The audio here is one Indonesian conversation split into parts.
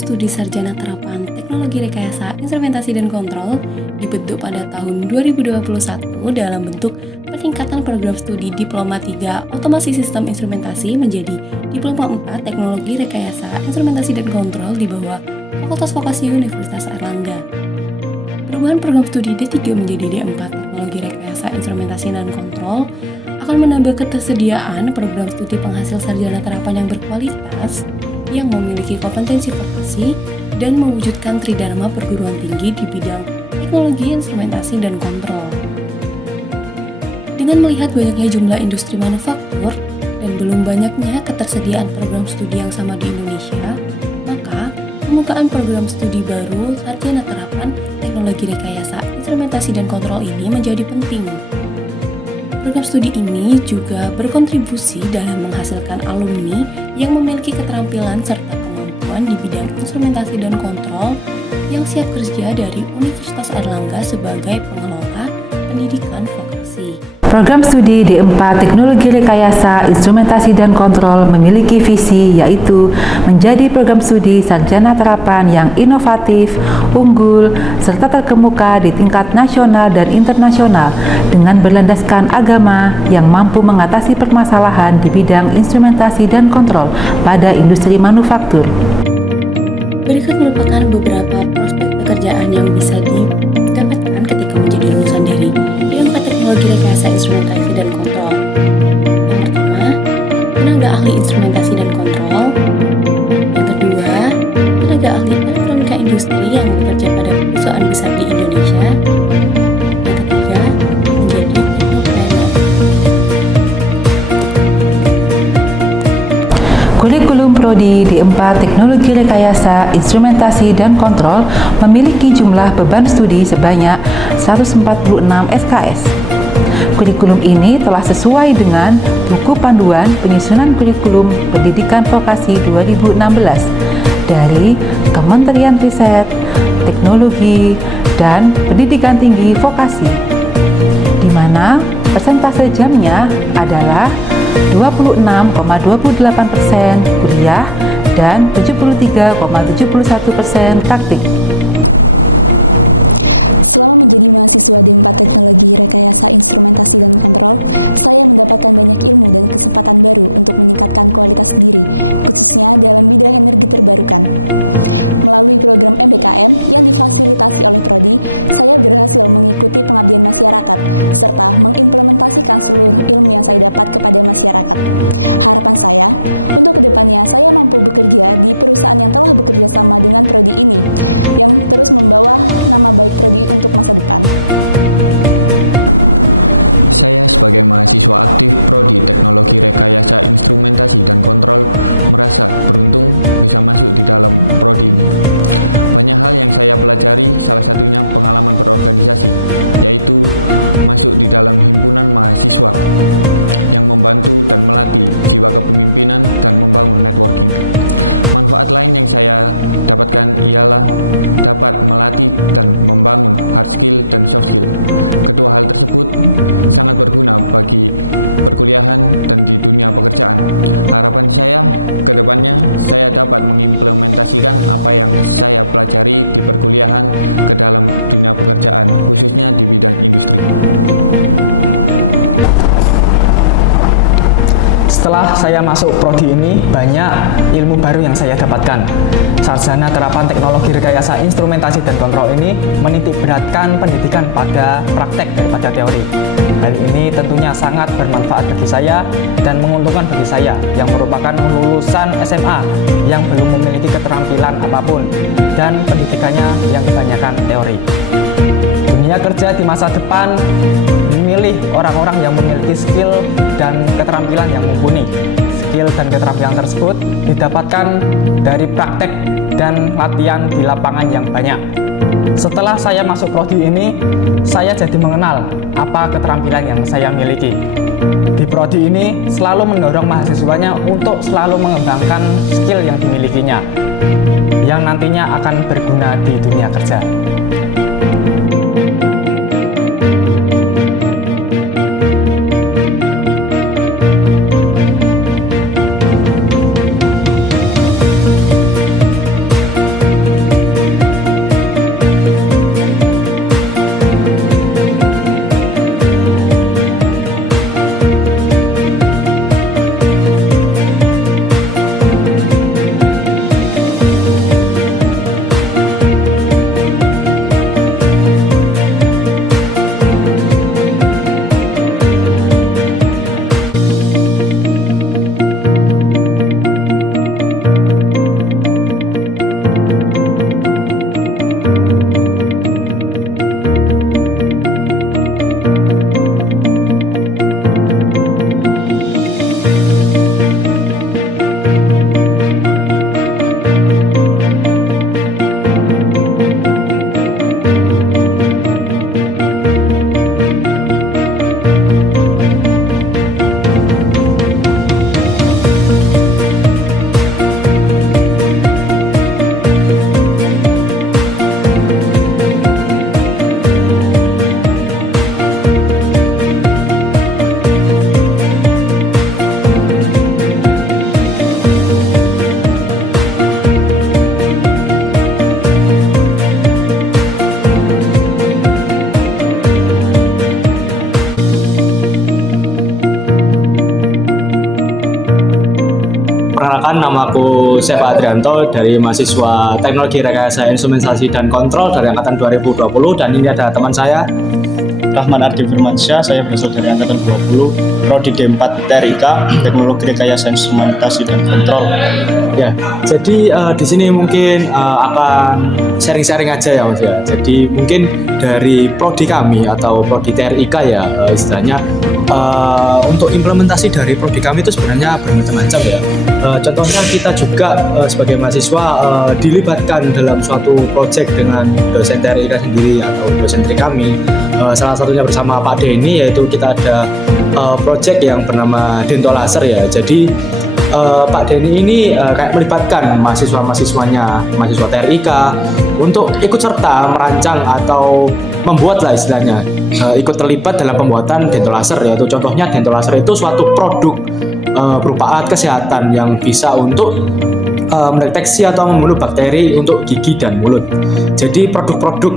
Studi Sarjana Terapan Teknologi Rekayasa Instrumentasi dan Kontrol dibentuk pada tahun 2021 dalam bentuk peningkatan program studi Diploma 3 Otomasi Sistem Instrumentasi menjadi Diploma 4 Teknologi Rekayasa Instrumentasi dan Kontrol di bawah Fakultas Vokasi Universitas Airlangga. Perubahan program studi D3 menjadi D4 Teknologi Rekayasa Instrumentasi dan Kontrol akan menambah ketersediaan program studi penghasil sarjana terapan yang berkualitas yang memiliki kompetensi vokasi dan mewujudkan tridharma perguruan tinggi di bidang teknologi, instrumentasi, dan kontrol. Dengan melihat banyaknya jumlah industri manufaktur dan belum banyaknya ketersediaan program studi yang sama di Indonesia, maka pembukaan program studi baru sarjana terapan teknologi rekayasa, instrumentasi, dan kontrol ini menjadi penting. Program studi ini juga berkontribusi dalam menghasilkan alumni yang memiliki keterampilan serta kemampuan di bidang instrumentasi dan kontrol yang siap kerja dari Universitas Airlangga sebagai pengelola pendidikan vokasi. Program studi D4 Teknologi Rekayasa, Instrumentasi dan Kontrol memiliki visi yaitu menjadi program studi sarjana terapan yang inovatif, unggul, serta terkemuka di tingkat nasional dan internasional dengan berlandaskan agama yang mampu mengatasi permasalahan di bidang instrumentasi dan kontrol pada industri manufaktur. Berikut merupakan beberapa prospek pekerjaan yang bisa didapatkan ketika menjadi lulusan dari D4 Teknologi Rekayasa Instrumentasi dan Kontrol. Yang pertama, tenaga ahli instrumentasi dan kontrol. Yang kedua, tenaga ahli elektronika industri yang bekerja pada perusahaan besar di Indonesia. Yang ketiga, menjadi teknopreneur. Kurikulum Prodi D4 Teknologi Rekayasa, Instrumentasi dan Kontrol memiliki jumlah beban studi sebanyak 146 SKS. Kurikulum ini telah sesuai dengan Buku Panduan Penyusunan Kurikulum Pendidikan Vokasi 2016 dari Kementerian Riset, Teknologi, dan Pendidikan Tinggi Vokasi, di mana persentase jamnya adalah 26,28% kuliah dan 73,71% praktik. Setelah saya masuk prodi ini, banyak ilmu baru yang saya dapatkan. Sarjana Terapan Teknologi Rekayasa Instrumentasi dan Kontrol ini menitik beratkan pendidikan pada praktek daripada teori. Hal ini tentunya sangat bermanfaat bagi saya dan menguntungkan bagi saya yang merupakan lulusan SMA yang belum memiliki keterampilan apapun dan pendidikannya yang kebanyakan teori. Dunia kerja di masa depan memilih orang-orang yang memiliki skill dan keterampilan yang mumpuni. Skill dan keterampilan tersebut didapatkan dari praktek dan latihan di lapangan yang banyak. Setelah saya masuk prodi ini, saya jadi mengenal apa keterampilan yang saya miliki. Di prodi ini selalu mendorong mahasiswanya untuk selalu mengembangkan skill yang dimilikinya, yang nantinya akan berguna di dunia kerja. Perkenalkan, namaku Chef Adrianto dari mahasiswa Teknologi Rekayasa Instrumentasi dan Kontrol dari angkatan 2020, dan ini ada teman saya Rahman Ardi Firmansyah, saya berasal dari angkatan 20, prodi D4 TRIK, Teknologi Rekayasa Instrumentasi dan Kontrol. ya. Jadi di sini mungkin akan sharing-sharing aja ya Mas ya. Jadi mungkin dari prodi kami atau prodi TRIK ya, istilahnya untuk implementasi dari prodi kami itu sebenarnya bermacam-macam ya. Contohnya kita juga sebagai mahasiswa dilibatkan dalam suatu proyek dengan dosen TRIK sendiri atau dosen TRI kami. Salah satunya bersama Pak Denny, yaitu kita ada proyek yang bernama Dento Laser ya. Jadi Pak Denny ini kayak melibatkan mahasiswa-mahasiswanya, mahasiswa TRIK untuk ikut serta merancang atau membuat lah istilahnya, ikut terlibat dalam pembuatan Dento Laser, yaitu contohnya Dento Laser itu suatu produk berupa alat kesehatan yang bisa untuk mendeteksi atau membunuh bakteri untuk gigi dan mulut. Jadi produk-produk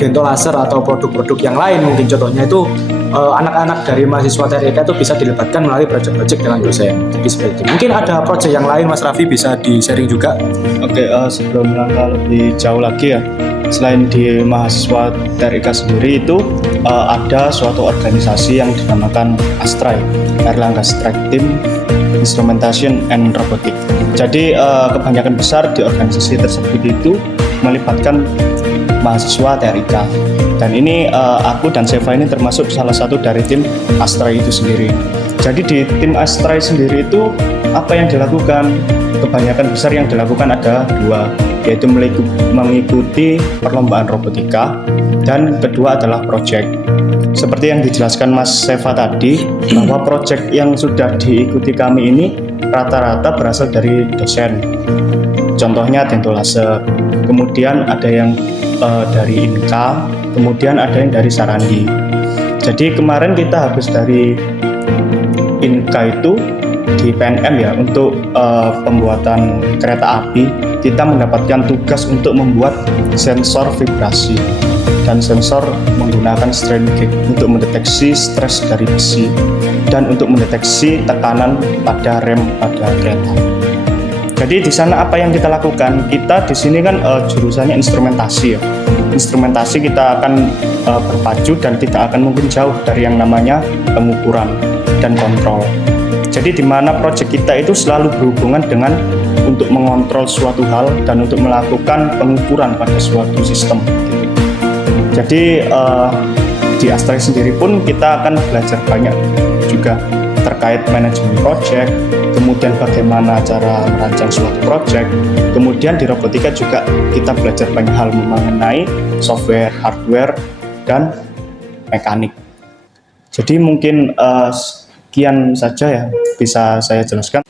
Dento Laser atau produk-produk yang lain mungkin contohnya itu anak-anak dari mahasiswa TRIK itu bisa dilibatkan melalui proyek-proyek dengan dosen. Jadi seperti itu. Mungkin ada proyek yang lain Mas Raffi bisa di-sharing juga. Oke, sebelum langkah lebih jauh lagi ya, selain di mahasiswa TRIK sendiri itu ada suatu organisasi yang dinamakan ASTRAI, Erlangga Strike Team Instrumentation and Robotics. Jadi kebanyakan besar di organisasi tersebut itu melibatkan mahasiswa TRIK. Dan ini aku dan Seva ini termasuk salah satu dari tim ASTRAI itu sendiri. Jadi di tim ASTRAI sendiri itu apa yang dilakukan? Kebanyakan besar yang dilakukan ada dua, yaitu mengikuti perlombaan robotika, dan kedua adalah project. Seperti yang dijelaskan Mas Seva tadi, bahwa project yang sudah diikuti kami ini rata-rata berasal dari dosen. Contohnya Dento Laser, kemudian ada yang dari INKA, kemudian ada yang dari Sarandi. Jadi kemarin kita habis dari INKA itu di PNM ya, untuk pembuatan kereta api kita mendapatkan tugas untuk membuat sensor vibrasi dan sensor menggunakan strain gauge untuk mendeteksi stres dari besi dan untuk mendeteksi tekanan pada rem pada kereta. Jadi di sana apa yang kita lakukan? Kita di sini kan jurusannya instrumentasi ya. Instrumentasi kita akan berpacu dan tidak akan mungkin jauh dari yang namanya pengukuran dan kontrol. Jadi di mana proyek kita itu selalu berhubungan dengan untuk mengontrol suatu hal dan untuk melakukan pengukuran pada suatu sistem. Jadi di ASTRAI sendiri pun kita akan belajar banyak juga terkait manajemen proyek, kemudian bagaimana cara merancang suatu proyek, kemudian di robotika juga kita belajar banyak hal mengenai software, hardware, dan mekanik. Jadi mungkin sekian saja ya bisa saya jelaskan.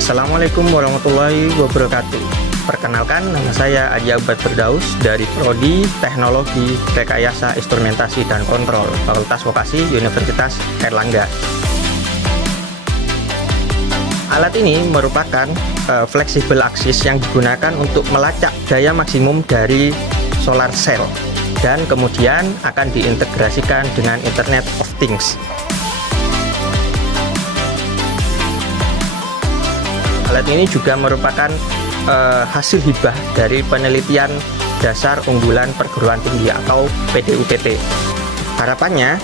Assalamualaikum warahmatullahi wabarakatuh. Perkenalkan, nama saya Aji Abad Firdaus dari Prodi Teknologi Rekayasa Instrumentasi dan Kontrol Fakultas Vokasi Universitas Airlangga. Alat ini merupakan fleksibel aksis yang digunakan untuk melacak daya maksimum dari solar cell dan kemudian akan diintegrasikan dengan Internet of Things. Alat ini juga merupakan hasil hibah dari penelitian dasar unggulan perguruan tinggi atau PDUTT. Harapannya,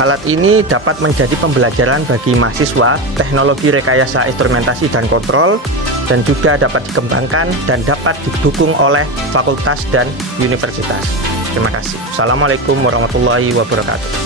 alat ini dapat menjadi pembelajaran bagi mahasiswa Teknologi Rekayasa Instrumentasi dan Kontrol dan juga dapat dikembangkan dan dapat didukung oleh fakultas dan universitas. Terima kasih. Assalamualaikum warahmatullahi wabarakatuh.